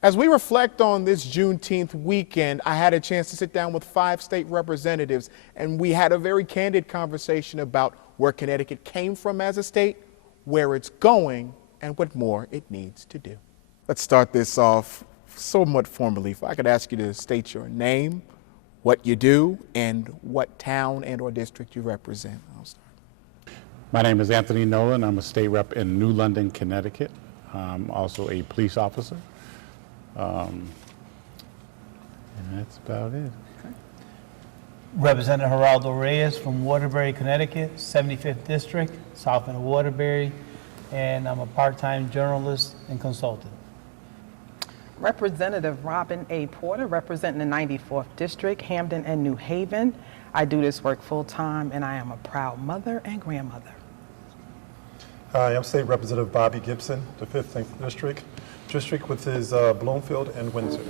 As we reflect on this Juneteenth weekend, I had a chance to sit down with 5 state representatives, and we had a very candid conversation about where Connecticut came from as a state, where it's going, and what more it needs to do. Let's start this off somewhat formally. If I could ask you to state your name, what you do, and what town and or district you represent. I'll start. My name is Anthony Nolan. I'm a state rep in New London, Connecticut. I'm also a police officer. And that's about it. Okay. Representative Geraldo Reyes from Waterbury, Connecticut, 75th District, south end of Waterbury, and I'm a part-time journalist and consultant. Representative Robin A. Porter, representing the 94th District, Hamden and New Haven. I do this work full-time, and I am a proud mother and grandmother. Hi, I'm State Representative Bobby Gibson, the 15th District with his Bloomfield and Windsor,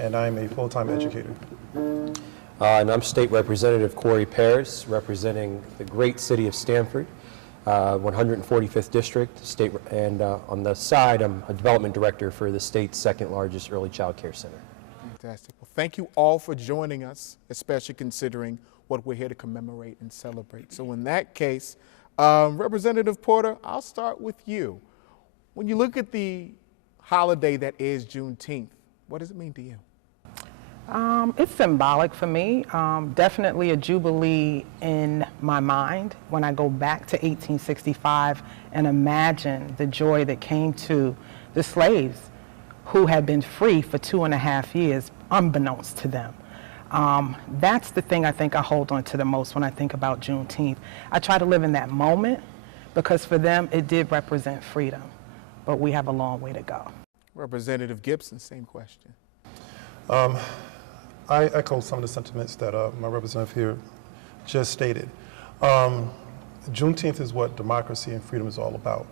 and I'm a full-time educator. And I'm State Representative Corey Paris, representing the great city of Stamford, 145th District, and on the side, I'm a development director for the state's second largest early child care center. Fantastic. Well, thank you all for joining us, especially considering what we're here to commemorate and celebrate. So in that case, Representative Porter, I'll start with you. When you look at the holiday that is Juneteenth, what does it mean to you? It's symbolic for me. Definitely a jubilee in my mind when I go back to 1865 and imagine the joy that came to the slaves who had been free for 2.5 years, unbeknownst to them. That's the thing I think I hold on to the most when I think about Juneteenth. I try to live in that moment because for them it did represent freedom, but we have a long way to go. Representative Gibson, same question. I echo some of the sentiments that my representative here just stated. Juneteenth is what democracy and freedom is all about.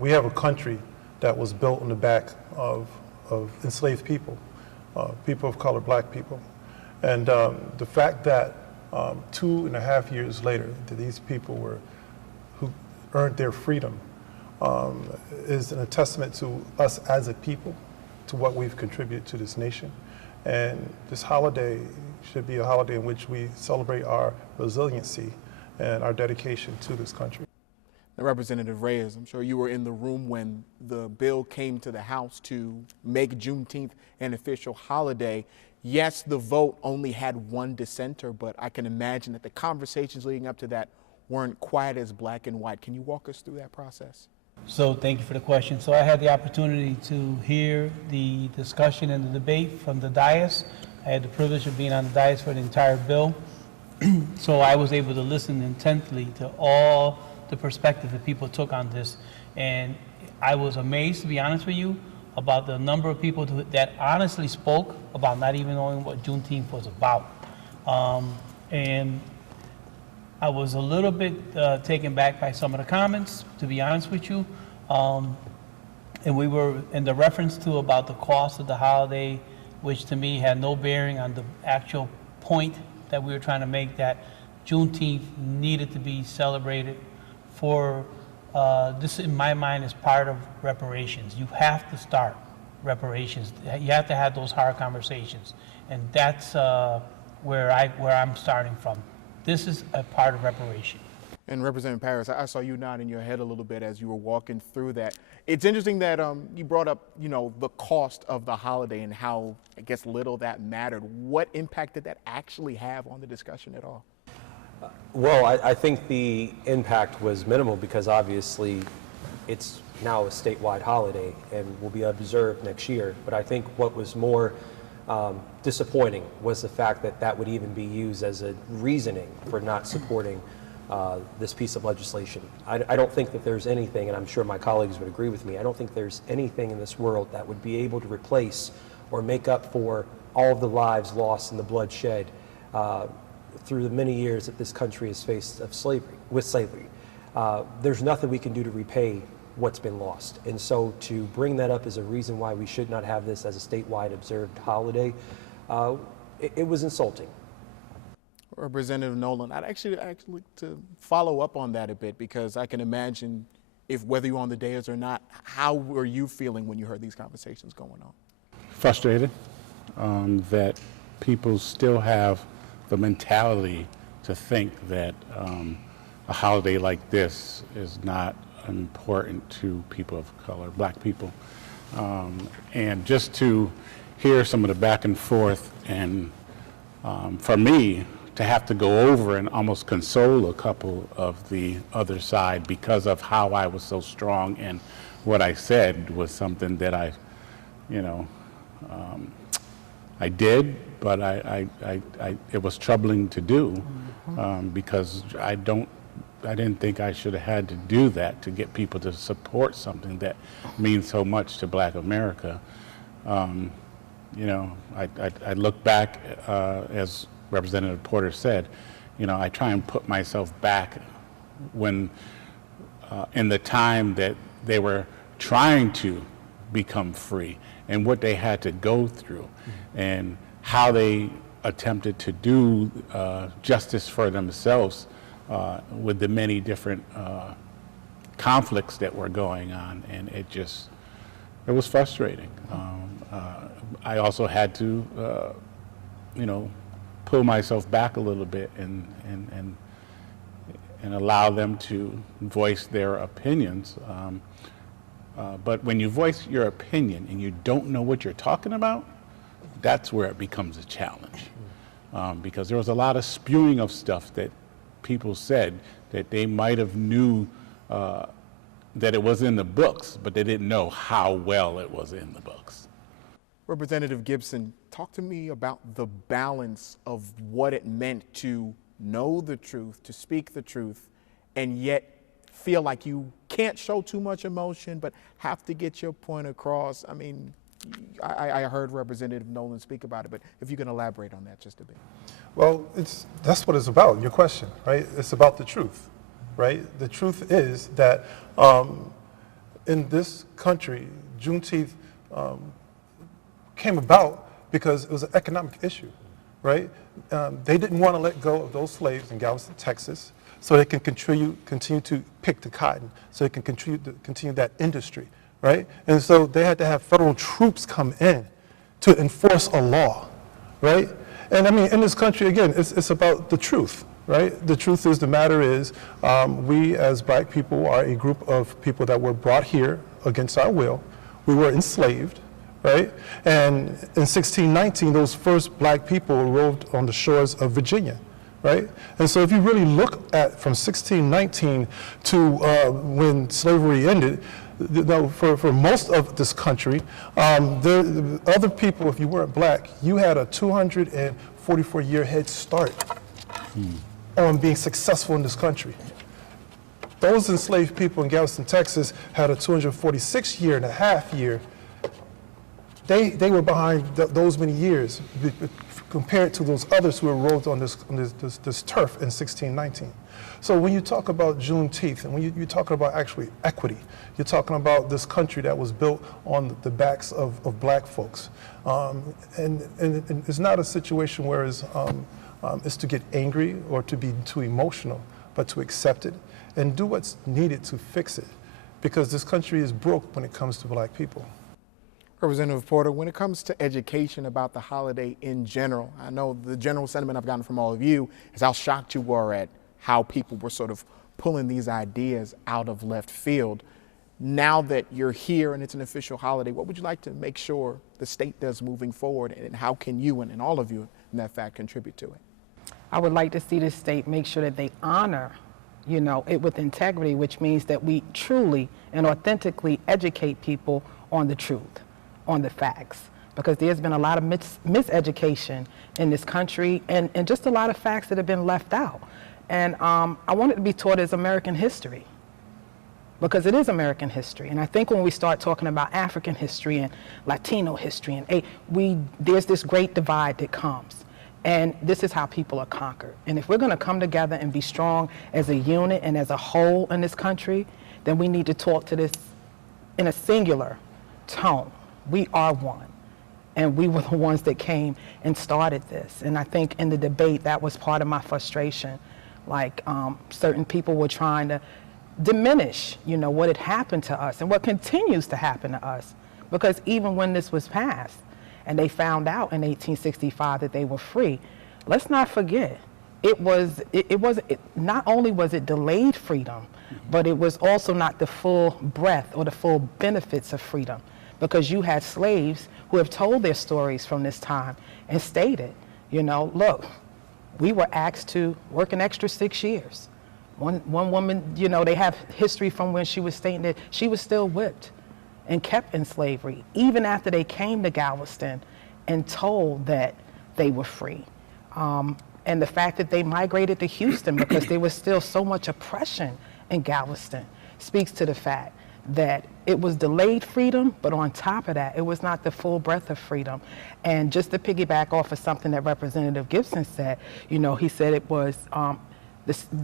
We have a country that was built on the back of enslaved people, people of color, black people. And the fact that 2.5 years later, that these people who earned their freedom is a testament to us as a people, to what we've contributed to this nation. And this holiday should be a holiday in which we celebrate our resiliency and our dedication to this country. Now, Representative Reyes, I'm sure you were in the room when the bill came to the House to make Juneteenth an official holiday. Yes, the vote only had one dissenter, but I can imagine that the conversations leading up to that weren't quite as black and white. Can you walk us through that process? So thank you for the question. So I had the opportunity to hear the discussion and the debate from the dais. I had the privilege of being on the dais for the entire bill. So I was able to listen intently to all the perspective that people took on this. And I was amazed, to be honest with you, about the number of people that honestly spoke about not even knowing what Juneteenth was about. And I was a little bit taken back by some of the comments, to be honest with you. And we were in the reference to about the cost of the holiday, which to me had no bearing on the actual point that we were trying to make, that Juneteenth needed to be celebrated for, this in my mind is part of reparations. You have to start reparations. You have to have those hard conversations. And that's where I'm starting from. This is a part of reparation. And Representative Paris, I saw you nodding your head a little bit as you were walking through that. It's interesting that you brought up, the cost of the holiday and how, I guess, little that mattered. What impact did that actually have on the discussion at all? Well, I think the impact was minimal because obviously it's now a statewide holiday and will be observed next year. But I think what was more disappointing was the fact that that would even be used as a reasoning for not supporting this piece of legislation. I don't think that there's anything, and I'm sure my colleagues would agree with me, I don't think there's anything in this world that would be able to replace or make up for all of the lives lost and the blood shed through the many years that this country has faced with slavery. There's nothing we can do to repay what's been lost. And so to bring that up as a reason why we should not have this as a statewide observed holiday, it was insulting. Representative Nolan, I'd actually like to follow up on that a bit because I can imagine if whether you're on the dais or not, how were you feeling when you heard these conversations going on? Frustrated that people still have the mentality to think that a holiday like this is not important to people of color, black people. And just to hear some of the back and forth, and for me to have to go over and almost console a couple of the other side because of how I was so strong, and what I said was something that I did, but it was troubling to do because I didn't think I should have had to do that to get people to support something that means so much to Black America. I look back, as Representative Porter said, I try and put myself back when, in the time that they were trying to become free and what they had to go through and how they attempted to do justice for themselves with the many different conflicts that were going on, and it was frustrating. I also had to, pull myself back a little bit and allow them to voice their opinions. But when you voice your opinion and you don't know what you're talking about, that's where it becomes a challenge. Because there was a lot of spewing of stuff that people said that they might have knew that it was in the books, but they didn't know how well it was in the books. Representative Gibson, talk to me about the balance of what it meant to know the truth, to speak the truth, and yet feel like you can't show too much emotion, but have to get your point across. I mean, I heard Representative Nolan speak about it, but if you can elaborate on that just a bit. Well, that's what it's about, your question, right? It's about the truth, right? The truth is that in this country, Juneteenth came about because it was an economic issue, right? They didn't want to let go of those slaves in Galveston, Texas, so they can continue to pick the cotton, so they can continue that industry, right? And so they had to have federal troops come in to enforce a law, right? And I mean, in this country, again, it's about the truth, right? The truth is, the matter is, we as Black people are a group of people that were brought here against our will. We were enslaved, right? And in 1619, those first Black people arrived on the shores of Virginia, right? And so if you really look at from 1619 to when slavery ended, for most of this country, the other people, if you weren't Black, you had a 244-year head start on being successful in this country. Those enslaved people in Galveston, Texas had a 246.5 year. They were behind those many years compared to those others who enrolled on this turf in 1619. So when you talk about Juneteenth, and when you're talking about actually equity, you're talking about this country that was built on the backs of Black folks. And it's not a situation where it's to get angry or to be too emotional, but to accept it and do what's needed to fix it. Because this country is broke when it comes to Black people. Representative Porter, when it comes to education about the holiday in general, I know the general sentiment I've gotten from all of you is how shocked you were at how people were sort of pulling these ideas out of left field. Now that you're here and it's an official holiday, what would you like to make sure the state does moving forward, and how can you and all of you in that fact contribute to it? I would like to see the state make sure that they honor, it with integrity, which means that we truly and authentically educate people on the truth, on the facts, because there's been a lot of miseducation in this country and just a lot of facts that have been left out. And I want it to be taught as American history, because it is American history. And I think when we start talking about African history and Latino history, and there's this great divide that comes. And this is how people are conquered. And if we're going to come together and be strong as a unit and as a whole in this country, then we need to talk to this in a singular tone. We are one, and we were the ones that came and started this. And I think in the debate, that was part of my frustration. Like certain people were trying to diminish, what had happened to us and what continues to happen to us. Because even when this was passed and they found out in 1865 that they were free, let's not forget, not only was it delayed freedom, but it was also not the full breadth or the full benefits of freedom, because you had slaves who have told their stories from this time and stated, look, we were asked to work an extra 6 years. One woman, they have history from when she was stating that she was still whipped and kept in slavery, even after they came to Galveston and told that they were free. And the fact that they migrated to Houston because there was still so much oppression in Galveston speaks to the fact that it was delayed freedom, but on top of that, it was not the full breadth of freedom. And just to piggyback off of something that Representative Gibson said, he said it was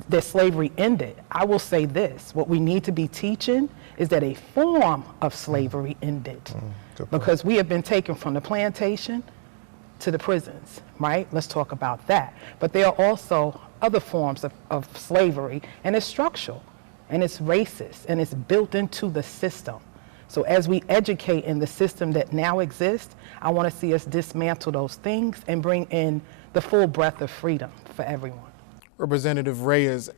that slavery ended. I will say this, what we need to be teaching is that a form of slavery ended, because we have been taken from the plantation to the prisons, right? Let's talk about that. But there are also other forms of slavery, and it's structural, and it's racist, and it's built into the system. So as we educate in the system that now exists, I want to see us dismantle those things and bring in the full breadth of freedom for everyone. Representative Reyes,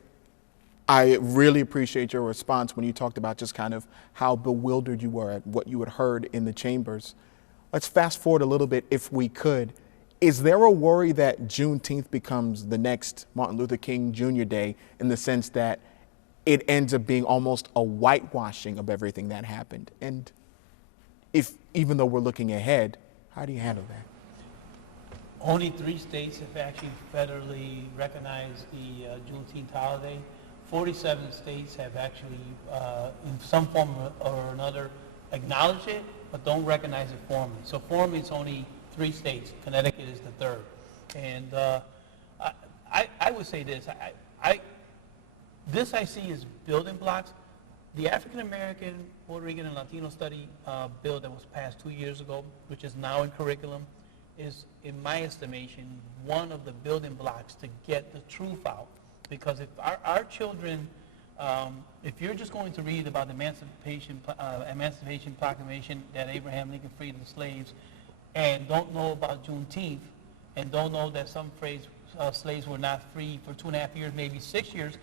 I really appreciate your response when you talked about just kind of how bewildered you were at what you had heard in the chambers. Let's fast forward a little bit if we could. Is there a worry that Juneteenth becomes the next Martin Luther King Jr. Day, in the sense that it ends up being almost a whitewashing of everything that happened? And even though we're looking ahead, how do you handle that? Only 3 states have actually federally recognized the Juneteenth holiday. 47 states have actually, in some form or another, acknowledged it, but don't recognize it formally. So formally, it's only 3 states. Connecticut is the 3rd. And I would say this. This I see as building blocks. The African American, Puerto Rican, and Latino study bill that was passed 2 years ago, which is now in curriculum, is, in my estimation, one of the building blocks to get the truth out. Because if our children, if you're just going to read about the Emancipation Proclamation that Abraham Lincoln freed the slaves, and don't know about Juneteenth, and don't know that some slaves were not free for 2.5 years, maybe 6 years,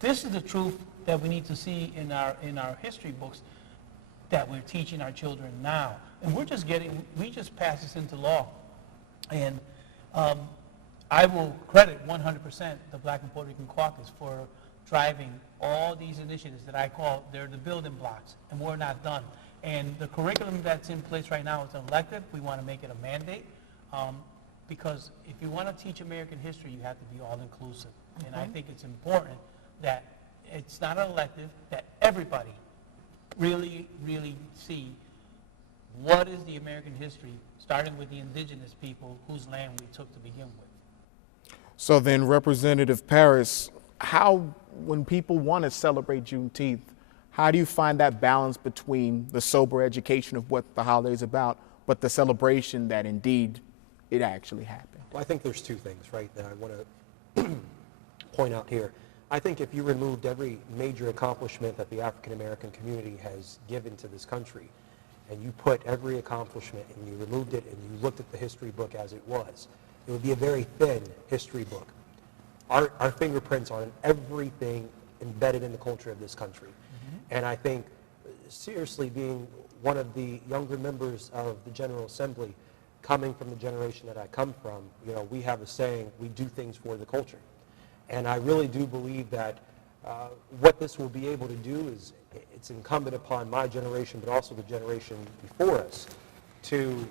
this is the truth that we need to see in our history books that we're teaching our children now. And we just passed this into law. And I will credit 100% the Black and Puerto Rican Caucus for driving all these initiatives that I call, they're the building blocks, and we're not done. And the curriculum that's in place right now is an elective. We want to make it a mandate, because if you want to teach American history, you have to be all-inclusive. And I think it's important that it's not an elective, that everybody really, really see what is the American history, starting with the indigenous people whose land we took to begin with. So then, Representative Paris, when people want to celebrate Juneteenth, how do you find that balance between the sober education of what the holiday is about, but the celebration that indeed it actually happened? Well, I think there's 2 things, right, that I want to point out here. I think if you removed every major accomplishment that the African American community has given to this country, and you put every accomplishment and you removed it and you looked at the history book as it was, it would be a very thin history book. Our fingerprints are on everything embedded in the culture of this country. And I think, seriously, being one of the younger members of the General Assembly, coming from the generation that I come from, we have a saying, we do things for the culture. And I really do believe that what this will be able to do is, it's incumbent upon my generation, but also the generation before us, to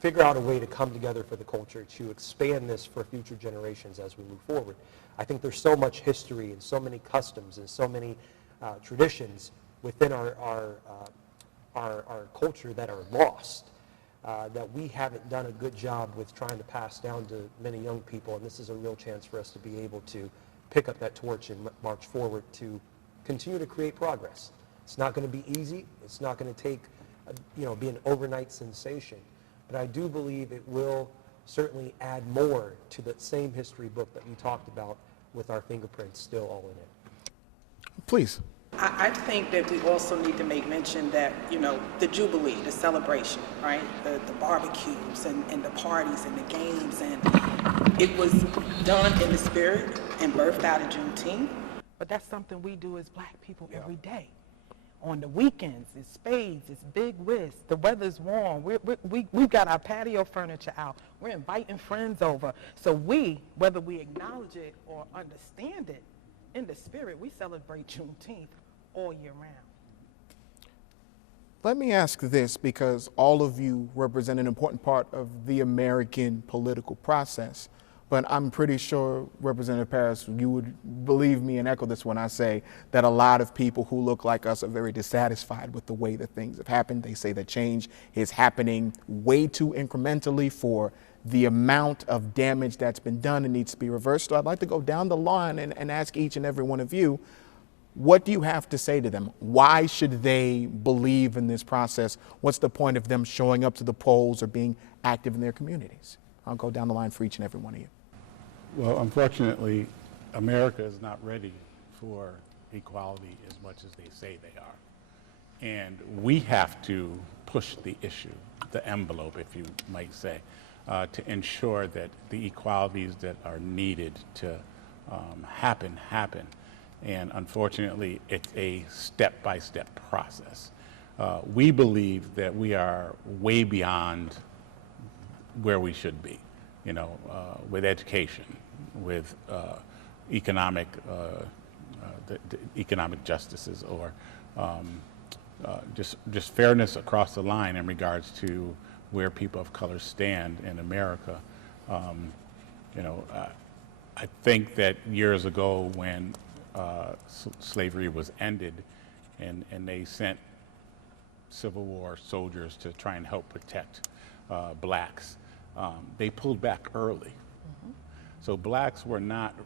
figure out a way to come together for the culture, to expand this for future generations as we move forward. I think there's so much history and so many customs and so many traditions within our culture that are lost, that we haven't done a good job with trying to pass down to many young people, and this is a real chance for us to be able to pick up that torch and march forward to continue to create progress. It's not going to be easy. It's not going to take, be an overnight sensation, but I do believe it will certainly add more to that same history book that we talked about, with our fingerprints still all in it. Please. I think that we also need to make mention that, the Jubilee, the celebration, right? The barbecues and the parties and the games, and it was done in the spirit and birthed out of Juneteenth. But that's something we do as Black people every day. On the weekends, it's spades, it's big whist, the weather's warm, we've got our patio furniture out, we're inviting friends over. So whether we acknowledge it or understand it, in the spirit, we celebrate Juneteenth all year round. Let me ask this, because all of you represent an important part of the American political process. But I'm pretty sure, Representative Paris, you would believe me and echo this when I say that a lot of people who look like us are very dissatisfied with the way that things have happened. They say that change is happening way too incrementally for the amount of damage that's been done and needs to be reversed. So I'd like to go down the line and ask each and every one of you, what do you have to say to them? Why should they believe in this process? What's the point of them showing up to the polls or being active in their communities? I'll go down the line for each and every one of you. Well, unfortunately, America is not ready for equality as much as they say they are. And we have to push the issue, the envelope, if you might say, to ensure that the equalities that are needed to happen. And unfortunately, it's a step-by-step process. We believe that we are way beyond where we should be, with education, with economic economic justices, or just fairness across the line in regards to where people of color stand in America. I think that years ago when slavery was ended and they sent Civil War soldiers to try and help protect blacks, they pulled back early. So blacks were not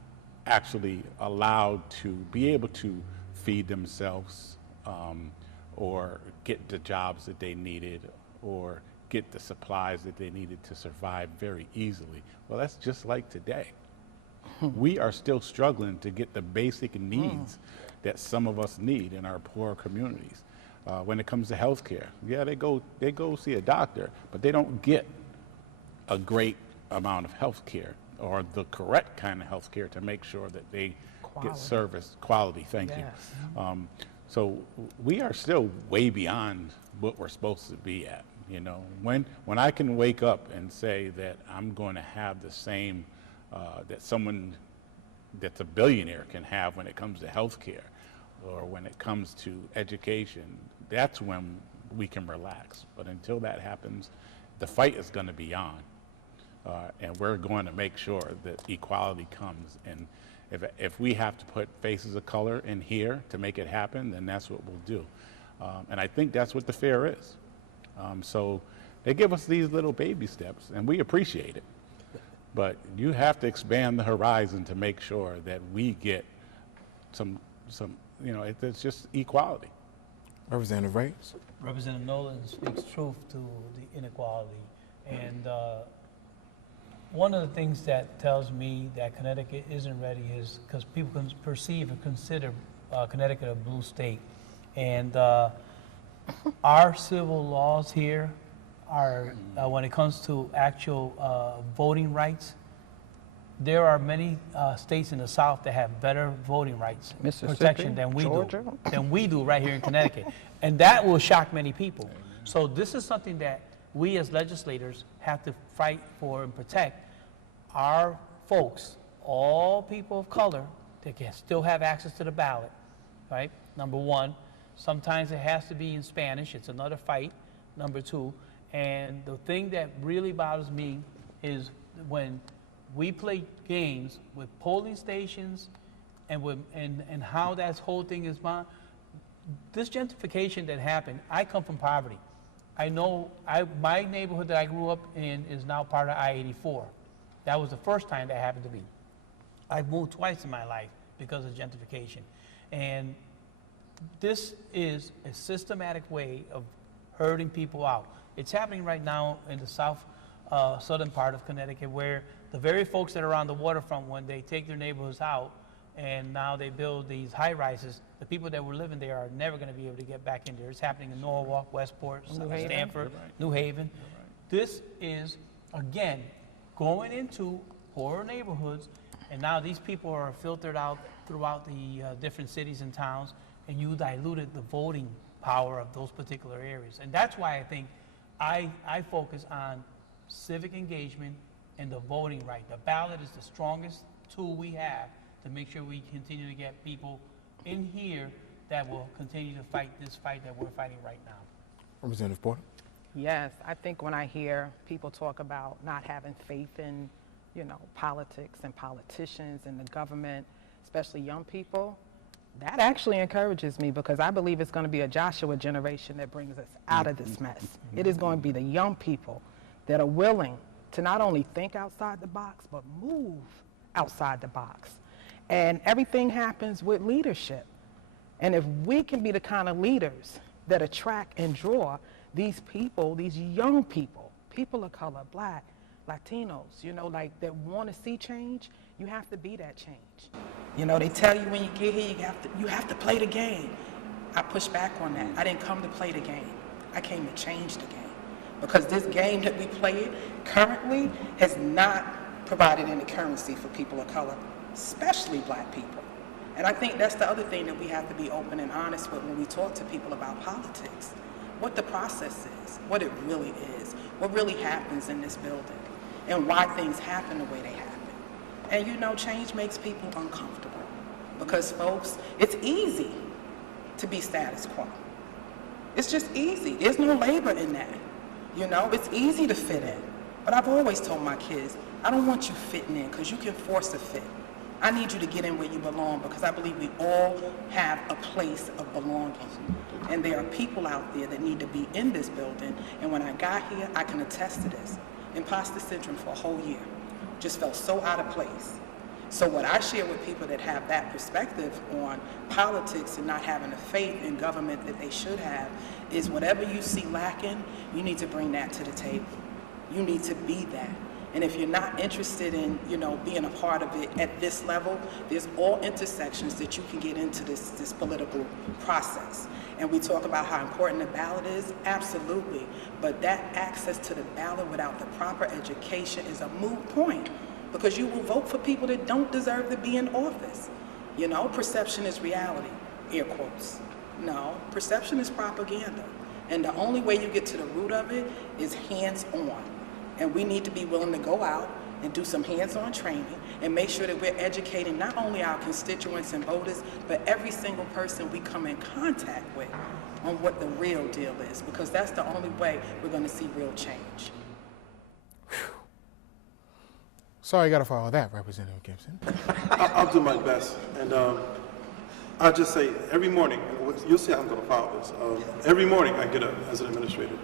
actually allowed to be able to feed themselves or get the jobs that they needed or get the supplies that they needed to survive very easily. Well, that's just like today. We are still struggling to get the basic needs that some of us need in our poor communities. When it comes to health care, yeah, they go see a doctor, but they don't get a great amount of health care or the correct kind of health care to make sure that they get service quality. Thank you. So we are still way beyond what we're supposed to be at. When I can wake up and say that I'm going to have the same that someone that's a billionaire can have when it comes to health care or when it comes to education, that's when we can relax. But until that happens, the fight is going to be on. And we're going to make sure that equality comes. And if we have to put faces of color in here to make it happen, then that's what we'll do. And I think that's what the fair is. So they give us these little baby steps, and we appreciate it. But you have to expand the horizon to make sure that we get some it's just equality. Representative Reyes. Representative Nolan speaks truth to the inequality. And one of the things that tells me that Connecticut isn't ready is because people can perceive and consider Connecticut a blue state. And our civil laws here are, when it comes to actual voting rights, there are many states in the South that have better voting rights protection than we do right here in Connecticut. And that will shock many people. So this is something that we as legislators have to fight for and protect our folks, all people of color, that can still have access to the ballot, right? Number one, sometimes it has to be in Spanish. It's another fight. Number two, and the thing that really bothers me is when we play games with polling stations and how that whole thing is run. This gentrification that happened, I come from poverty. I know my neighborhood that I grew up in is now part of I-84. That was the first time that happened to me. I've moved twice in my life because of gentrification. And this is a systematic way of herding people out. It's happening right now in the southern part of Connecticut, where the very folks that are on the waterfront, when they take their neighborhoods out, and now they build these high rises. The people that were living there are never going to be able to get back in there. It's happening in Norwalk, Westport, Stamford, New Haven. This is, again, going into poorer neighborhoods, and now these people are filtered out throughout the different cities and towns, and you diluted the voting power of those particular areas. And that's why I think I focus on civic engagement and the voting right. The ballot is the strongest tool we have to make sure we continue to get people in here that will continue to fight this fight that we're fighting right now. Representative Porter. Yes, I think when I hear people talk about not having faith in, politics and politicians and the government, especially young people, that actually encourages me, because I believe it's going to be a Joshua generation that brings us out of this mess. It is going to be the young people that are willing to not only think outside the box, but move outside the box. And everything happens with leadership. And if we can be the kind of leaders that attract and draw these people, these young people, people of color, Black, Latinos, that want to see change, you have to be that change. They tell you when you get here, you have to play the game. I push back on that. I didn't come to play the game. I came to change the game. Because this game that we play currently has not provided any currency for people of color, especially Black people. And I think that's the other thing that we have to be open and honest with when we talk to people about politics. What the process is, what it really is, what really happens in this building, and why things happen the way they happen. And change makes people uncomfortable. Because folks, it's easy to be status quo. It's just easy. There's no labor in that. It's easy to fit in. But I've always told my kids, I don't want you fitting in because you can force a fit. I need you to get in where you belong, because I believe we all have a place of belonging. And there are people out there that need to be in this building. And when I got here, I can attest to this. Imposter syndrome for a whole year. Just felt so out of place. So what I share with people that have that perspective on politics and not having the faith in government that they should have is whatever you see lacking, you need to bring that to the table. You need to be that. And if you're not interested in, being a part of it at this level, there's all intersections that you can get into this political process. And we talk about how important the ballot is, absolutely. But that access to the ballot without the proper education is a moot point, because you will vote for people that don't deserve to be in office. Perception is reality, air quotes. No, perception is propaganda. And the only way you get to the root of it is hands-on. And we need to be willing to go out and do some hands-on training and make sure that we're educating not only our constituents and voters, but every single person we come in contact with on what the real deal is, because that's the only way we're going to see real change. Sorry, I got to follow that, Representative Gibson. I'll do my best. And I'll just say, every morning, you'll see how I'm going to follow this. Every morning I get up as an administrator,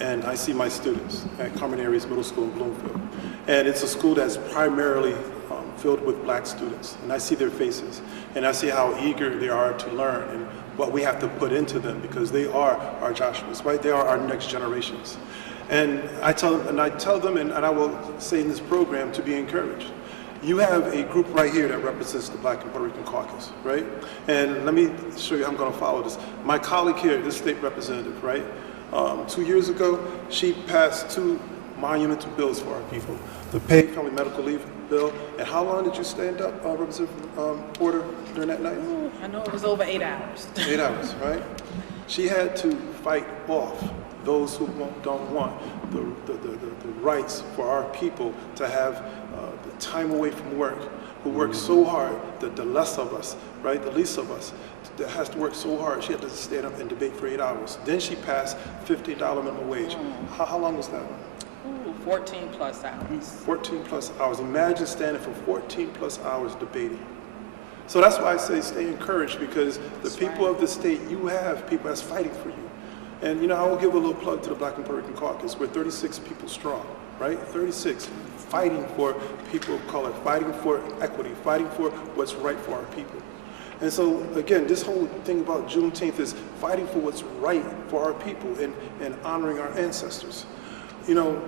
and I see my students at Carmen Aries Middle School in Bloomfield. And it's a school that's primarily filled with Black students. And I see their faces, and I see how eager they are to learn and what we have to put into them, because they are our Joshuas, right? They are our next generations. And I tell them, and I will say in this program, to be encouraged. You have a group right here that represents the Black and Puerto Rican caucus, right? And let me show you how I'm going to follow this. My colleague here, this state representative, right? 2 years ago, she passed 2 monumental bills for our people. The paid family medical leave bill. And how long did you stand up, Representative Porter, during that night? I know it was over 8 hours. 8 hours, right? She had to fight off those who don't want the rights for our people to have the time away from work, who work so hard, the less of us, right, the least of us, that has to work so hard. She had to stand up and debate for 8 hours. Then she passed $15 minimum wage. How long was that? 14 plus hours. 14 plus hours. Imagine standing for 14 plus hours debating. So that's why I say stay encouraged, because the people of the state, you have people that's fighting for you. And I will give a little plug to the Black and Puerto Rican caucus. We're 36 people strong, right? 36, fighting for people of color, fighting for equity, fighting for what's right for our people. And so, again, this whole thing about Juneteenth is fighting for what's right for our people and honoring our ancestors. You know,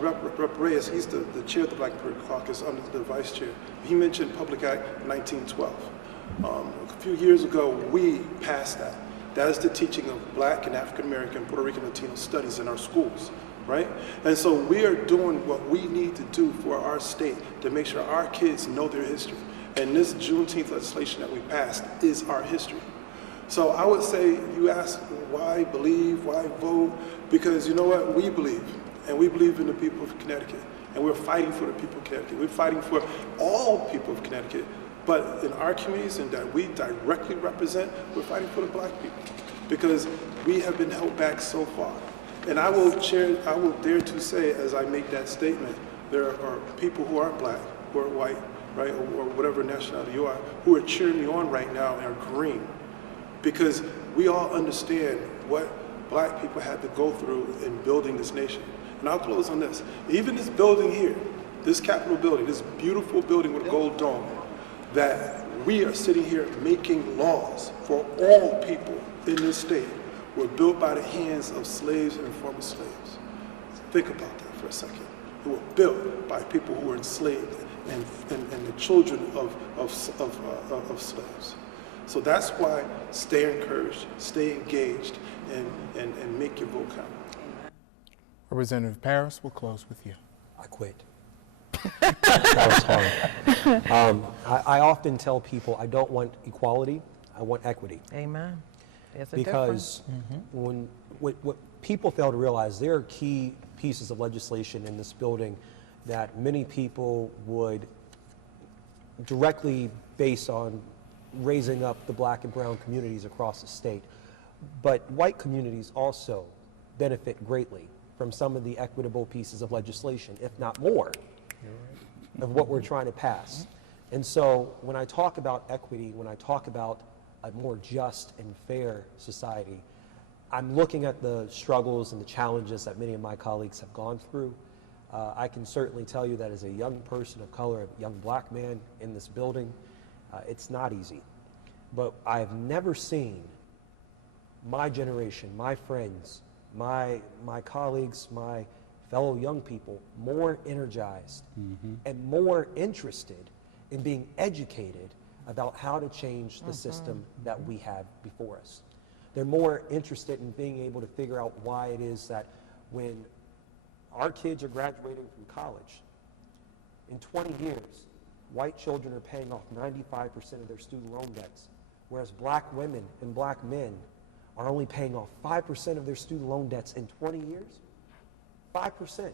Rep. Reyes, he's the chair of the Black Political Caucus, I'm the vice chair. He mentioned Public Act 1912. A few years ago, we passed that. That is the teaching of Black and African American, Puerto Rican, Latino studies in our schools, right? And so we are doing what we need to do for our state to make sure our kids know their history. And this Juneteenth legislation that we passed is our history. So I would say, you ask why believe, why vote, because you know what, we believe, and we believe in the people of Connecticut, and we're fighting for the people of Connecticut. We're fighting for all people of Connecticut, but in our communities and that we directly represent, we're fighting for the Black people, because we have been held back so far. And I will dare to say, as I make that statement, there are people who are Black, who are white, right, or whatever nationality you are, who are cheering me on right now and are agreeing. Because we all understand what Black people had to go through in building this nation. And I'll close on this. Even this building here, this Capitol building, this beautiful building with a gold dome, that we are sitting here making laws for all people in this state were built by the hands of slaves and former slaves. Think about that for a second. They were built by people who were enslaved and the children of slaves. So that's why stay encouraged, stay engaged, and make your vote count. Representative Paris, we'll close with you. I quit. That was hard. I often tell people I don't want equality, I want equity. Amen. There's a Because what people fail to realize, there are key pieces of legislation in this building that many people would directly base on raising up the Black and brown communities across the state. But white communities also benefit greatly from some of the equitable pieces of legislation, if not more, of what we're trying to pass. And so when I talk about equity, when I talk about a more just and fair society, I'm looking at the struggles and the challenges that many of my colleagues have gone through. I can certainly tell you that as a young person of color, a young Black man in this building, it's not easy. But I've never seen my generation, my friends, my colleagues, my fellow young people more energized and more interested in being educated about how to change the system that we have before us. They're more interested in being able to figure out why it is that when our kids are graduating from college, in 20 years, white children are paying off 95% of their student loan debts, whereas Black women and Black men are only paying off 5% of their student loan debts in 20 years? 5%.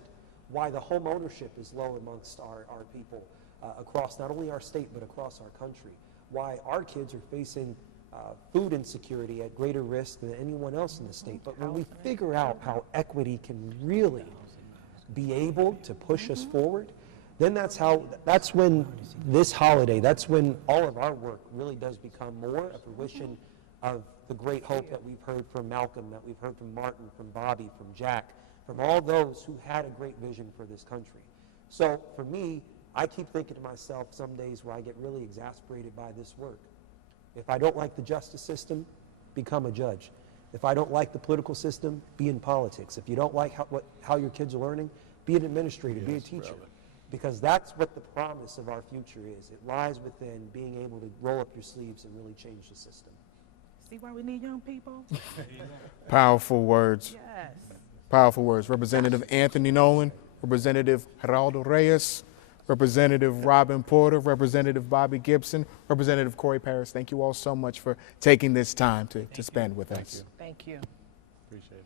Why the home ownership is low amongst our people across not only our state, but across our country. Why our kids are facing food insecurity at greater risk than anyone else in the state. But when we figure out how equity can really be able to push us forward, then that's when this holiday, that's when all of our work really does become more a fruition of the great hope that we've heard from Malcolm, that we've heard from Martin, from Bobby, from Jack, from all those who had a great vision for this country. So for me, I keep thinking to myself some days where I get really exasperated by this work. If I don't like the justice system, become a judge. If I don't like the political system, be in politics. If you don't like how your kids are learning, be an administrator, be a teacher. Because that's what the promise of our future is. It lies within being able to roll up your sleeves and really change the system. See why we need young people? Powerful words. Yes. Powerful words. Representative Anthony Nolan, Representative Geraldo Reyes, Representative Robin Porter, Representative Bobby Gibson, Representative Corey Paris. Thank you all so much for taking this time to spend with us. Thank you. Appreciate it.